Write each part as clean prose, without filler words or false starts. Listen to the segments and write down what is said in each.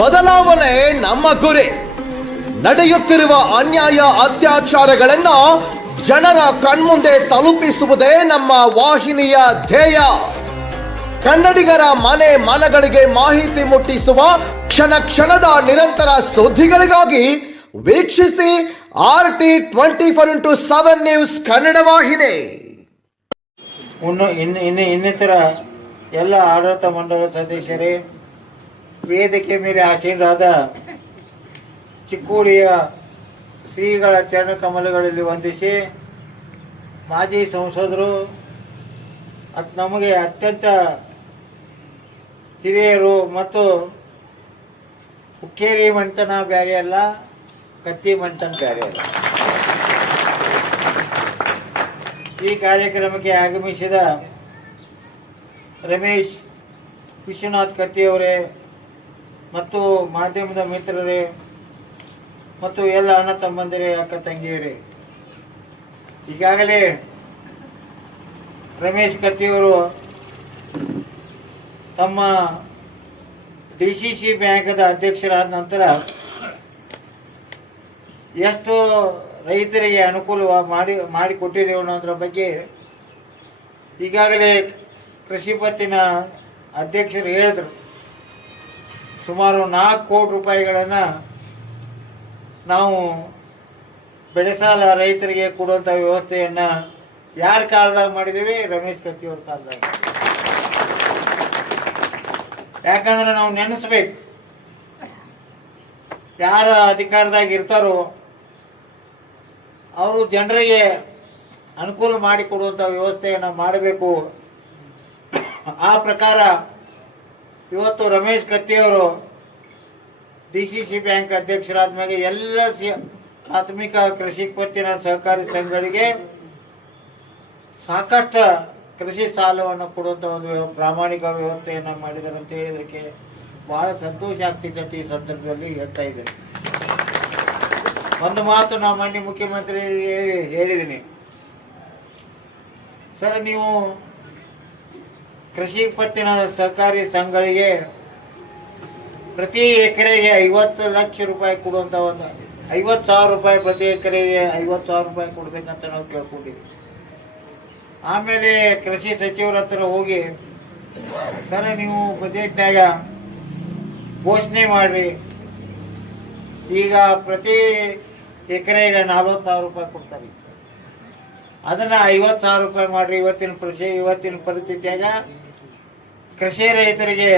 ಬದಲಾವಣೆ ನಮ್ಮ ಗುರಿ. ನಡೆಯುತ್ತಿರುವ ಅನ್ಯಾಯ ಅತ್ಯಾಚಾರಗಳನ್ನು ಜನರ ಕಣ್ಮುಂದೆ ತಲುಪಿಸುವುದೇ ನಮ್ಮ ವಾಹಿನಿಯ ಧ್ಯೇಯ. ಕನ್ನಡಿಗರ ಮನೆ ಮನಗಳಿಗೆ ಮಾಹಿತಿ ಮುಟ್ಟಿಸುವ ಕ್ಷಣ ಕ್ಷಣದ ನಿರಂತರ ಸುದ್ದಿಗಳಿಗಾಗಿ ವೀಕ್ಷಿಸಿ RT24x7 ನ್ಯೂಸ್ ಕನ್ನಡ ವಾಹಿನಿ. ಇನ್ನಿತರ ಎಲ್ಲ ಆಡಳಿತ ಮಂಡಳಿ ಸದಸ್ಯರೇ, ವೇದಿಕೆ ಮೇಲೆ ಆಸೀನರಾದ ಚಿಕ್ಕೋಡಿಯ ಶ್ರೀಗಳ ಚರಣ ಕಮಲಗಳಲ್ಲಿ ವಂದಿಸಿ, ಮಾಜಿ ಸಂಸದರು ನಮಗೆ ಅತ್ಯಂತ ಹಿರಿಯರು ಮತ್ತು ಹುಕ್ಕೇರಿ ಮಂತನ ಬೇರೆ ಅಲ್ಲ, ಕತ್ತಿ ಮಂತನ ಬೇರೆ ಅಲ್ಲ. ಈ ಕಾರ್ಯಕ್ರಮಕ್ಕೆ ಆಗಮಿಸಿದ ರಮೇಶ್ ವಿಶ್ವನಾಥ್ ಕತ್ತಿಯವರೇ ಮತ್ತು ಮಾಧ್ಯಮದ ಮಿತ್ರರೇ ಮತ್ತು ಎಲ್ಲ ಅಣ್ಣ ತಮ್ಮಂದಿರೇ, ಅಕ್ಕ ತಂಗಿಯರೇ, ಈಗಾಗಲೇ ರಮೇಶ್ ಕತ್ತಿಯವರು ತಮ್ಮ DCC ಬ್ಯಾಂಕದ ಅಧ್ಯಕ್ಷರಾದ ನಂತರ ಎಷ್ಟು ರೈತರಿಗೆ ಅನುಕೂಲ ಮಾಡಿಕೊಟ್ಟಿದ್ದೇವೆ ಅನ್ನೋದ್ರ ಬಗ್ಗೆ ಈಗಾಗಲೇ ಕೃಷಿ ಪತ್ತಿನ ಅಧ್ಯಕ್ಷರು ಹೇಳಿದರು. ಸುಮಾರು 4 ಕೋಟಿ ರೂಪಾಯಿಗಳನ್ನು ನಾವು ಬೆಳೆ ಸಾಲ ರೈತರಿಗೆ ಕೊಡುವಂಥ ವ್ಯವಸ್ಥೆಯನ್ನು ಯಾರ ಕಾಲದಾಗ ಮಾಡಿದ್ದೀವಿ? ರಮೇಶ್ ಕತ್ತಿಯವ್ರ ಕಾಲದಾಗ. ಯಾಕಂದ್ರೆ ನಾವು ನೆನೆಸ್ಬೇಕು, ಯಾರ ಅಧಿಕಾರದಾಗ ಇರ್ತಾರೋ ಅವರು ಜನರಿಗೆ ಅನುಕೂಲ ಮಾಡಿಕೊಡುವಂಥ ವ್ಯವಸ್ಥೆಯನ್ನು ಮಾಡಬೇಕು. ಆ ಪ್ರಕಾರ ಇವತ್ತು ರಮೇಶ್ ಕತ್ತಿಯವರು DCC ಬ್ಯಾಂಕ್ ಅಧ್ಯಕ್ಷರಾದ ಮೇಲೆ ಎಲ್ಲ ಪ್ರಾಥಮಿಕ ಕೃಷಿ ಪತ್ತಿನ ಸಹಕಾರಿ ಸಂಘಗಳಿಗೆ ಸಾಕಷ್ಟು ಕೃಷಿ ಸಾಲವನ್ನು ಕೊಡುವಂಥ ಒಂದು ಪ್ರಾಮಾಣಿಕ ವ್ಯವಸ್ಥೆಯನ್ನು ಮಾಡಿದ್ದಾರೆ ಅಂತ ಹೇಳಿದಕ್ಕೆ ಭಾಳ ಸಂತೋಷ ಆಗ್ತಿತ್ತು. ಈ ಸಂದರ್ಭದಲ್ಲಿ ಹೇಳ್ತಾ ಇದ್ದೇನೆ. ಒಂದು ಮಾತು ನಾವು ಮಾನ್ಯ ಮುಖ್ಯಮಂತ್ರಿ ಹೇಳಿದ್ದೀನಿ, ಸರ್ ನೀವು ಕೃಷಿ ಪತ್ತಿನ ಸಹಕಾರಿ ಸಂಘಗಳಿಗೆ ಪ್ರತಿ ಎಕರೆಗೆ 50 ಲಕ್ಷ ರೂಪಾಯಿ ಕೊಡುವಂಥ ಒಂದು 50,000 ರೂಪಾಯಿ ಪ್ರತಿ ಎಕರೆಗೆ 50,000 ರೂಪಾಯಿ ಕೊಡ್ಬೇಕಂತ ನಾವು ಕೇಳ್ಕೊಂಡಿದ್ವಿ. ಆಮೇಲೆ ಕೃಷಿ ಸಚಿವರ ಹತ್ರ ಹೋಗಿ, ಸರ್ ನೀವು ಬಜೆಟ್ನಾಗ ಘೋಷಣೆ ಮಾಡಿರಿ, ಈಗ ಪ್ರತಿ ಎಕರೆಗೆ 40,000 ರೂಪಾಯಿ ಕೊಡ್ತಾರೆ, ಅದನ್ನು 50,000 ರೂಪಾಯಿ ಮಾಡಿರಿ. ಇವತ್ತಿನ ಪರಿಸ್ಥಿತಿಯಾಗ ಕೃಷಿ ರೈತರಿಗೆ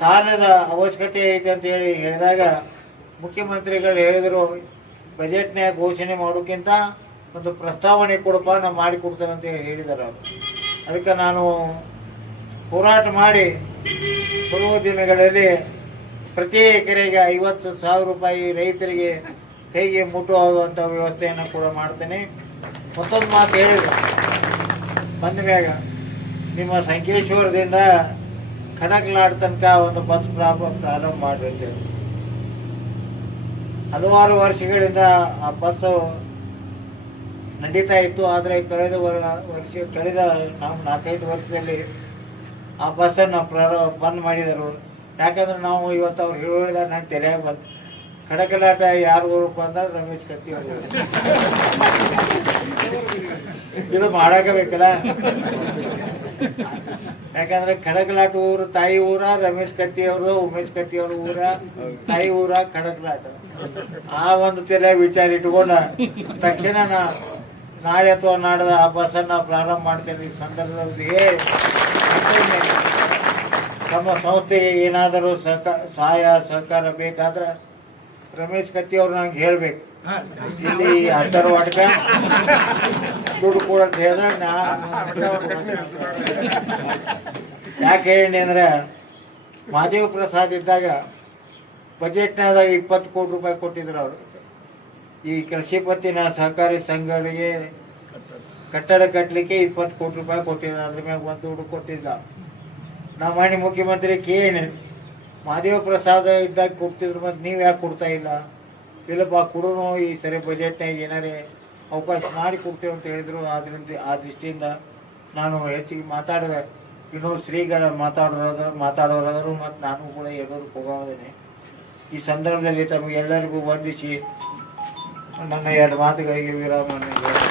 ಸಾಲದ ಅವಶ್ಯಕತೆ ಐತೆ ಅಂತ ಹೇಳಿದಾಗ ಮುಖ್ಯಮಂತ್ರಿಗಳು ಹೇಳಿದರು, ಬಜೆಟ್ನಾಗ ಘೋಷಣೆ ಮಾಡೋಕ್ಕಿಂತ ಒಂದು ಪ್ರಸ್ತಾವನೆ ಕೊಡಪ್ಪ, ನಾವು ಮಾಡಿಕೊಡ್ತೇನೆ ಅಂತ ಹೇಳಿದ್ದಾರೆ ಅವರು. ಅದಕ್ಕೆ ನಾನು ಹೋರಾಟ ಮಾಡಿ ಬರುವ ದಿನಗಳಲ್ಲಿ ಪ್ರತಿ ಎಕರೆಗೆ 50,000 ರೂಪಾಯಿ ರೈತರಿಗೆ ಕೈಗೆ ಮುಟ್ಟುವಂಥ ವ್ಯವಸ್ಥೆಯನ್ನು ಕೂಡ ಮಾಡ್ತೇನೆ. ಮತ್ತೊಂದು ಮಾತು ಹೇಳಿದ್ರು, ಬಂದ ಮ್ಯಾಗ ನಿಮ್ಮ ಸಂಕೇಶ್ವರದಿಂದ ಕನಕಲಾಡ್ ತನಕ ಒಂದು ಬಸ್ ಪ್ರಾರಂಭ ಮಾಡಿರ್ತೇವೆ. ಹಲವಾರು ವರ್ಷಗಳಿಂದ ಆ ಬಸ್ಸು ನಡೀತಾ ಇತ್ತು. ಆದರೆ ಕಳೆದ 4-5 ವರ್ಷದಲ್ಲಿ ಆ ಬಸ್ಸನ್ನು ಬಂದ್ ಮಾಡಿದರು. ಯಾಕಂದ್ರೆ ನಾವು ಇವತ್ತು ಅವ್ರು ಹೇಳಿದಾಗ ನಾನು ತೆರೆಯಾಗ ಬಂದು ಕಡಕಲಾಟ ಯಾರು ಊರಪ್ಪ ಅಂದ್ರೆ ರಮೇಶ್ ಕತ್ತಿ ಅವರು ಇದು ಮಾಡಬೇಕಲ್ಲ. ಯಾಕಂದ್ರೆ ಕಡಕಲಾಟ ಊರು ತಾಯಿ ಊರ, ರಮೇಶ್ ಕತ್ತಿ ಅವರು ಉಮೇಶ್ ಕತ್ತಿ ಅವ್ರ ಊರ ತಾಯಿ ಊರ ಕಡಕಲಾಟ. ಆ ಒಂದು ತೆರೆ ವಿಚಾರ ಇಟ್ಕೊಂಡ ತಕ್ಷಣ ನಾಳೆ ಅಥವಾ ನಾಡದ ಆ ಬಸ್ಸನ್ನು ಪ್ರಾರಂಭ ಮಾಡ್ತೇನೆ. ಈ ಸಂದರ್ಭದಲ್ಲಿ ನಮ್ಮ ಸಂಸ್ಥೆಗೆ ಏನಾದರೂ ಸಹಾಯ ಸಹಕಾರ ಬೇಕಾದ್ರೆ ರಮೇಶ್ ಕತ್ತಿ ಅವ್ರು ನಂಗೆ ಹೇಳ್ಬೇಕು, ಇಲ್ಲಿ 10 ವಾಟಕ ದುಡ್ಡು ಕೂಡ ಅಂತ ಹೇಳಿದ್ರೆ ಯಾಕೆ ಹೇಳಿ ಅಂದ್ರೆ, ಮಹಾದೇವ ಪ್ರಸಾದ್ ಇದ್ದಾಗ ಬಜೆಟ್ನಾಗ 20 ಕೋಟಿ ರೂಪಾಯಿ ಕೊಟ್ಟಿದ್ರು ಅವರು ಈ ಕೃಷಿ ಪತ್ತಿನ ಸಹಕಾರಿ ಸಂಘಗಳಿಗೆ ಕಟ್ಟಡ ಕಟ್ಟಲಿಕ್ಕೆ 20 ಕೋಟಿ ರೂಪಾಯಿ ಕೊಟ್ಟಿದ್ರು. ಅದ್ರ ಮ್ಯಾಗ ಒಂದು ದುಡ್ಡು ಕೊಟ್ಟಿದ್ದ. ನಾವು ಮಾನ್ಯ ಮುಖ್ಯಮಂತ್ರಿ ಕೇಳಿ, ಮಹಾದೇವ ಪ್ರಸಾದ್ ಇದ್ದಾಗ ಕೊಡ್ತಿದ್ರು, ಮತ್ತು ನೀವು ಯಾಕೆ ಕೊಡ್ತಾ ಇಲ್ಲ? ಇಲ್ಲಪ್ಪ ಕೊಡೋನು, ಈ ಸರಿ ಬಜೆಟ್ನಾಗ ಏನಾರೇ ಅವಕಾಶ ಮಾಡಿ ಕೊಡ್ತೇವೆ ಅಂತ ಹೇಳಿದರು. ಆದ್ದರಿಂದ ಆ ದೃಷ್ಟಿಯಿಂದ ನಾನು ಹೆಚ್ಚಿಗೆ ಮಾತಾಡಿದೆ. ಇನ್ನೊಂದು ಶ್ರೀಗಳ ಮಾತಾಡೋರಾದರು ಮತ್ತು ನಾನು ಕೂಡ ಎಲ್ಲರೂ ಹೋಗೋದೇನೆ. ಈ ಸಂದರ್ಭದಲ್ಲಿ ತಮಗೆಲ್ಲರಿಗೂ ವಂದಿಸಿ ನನ್ನ ಎರಡು ಮಾತುಗಳಿಗೆ ವಿರಾಮ ನೀಡಿದೆ.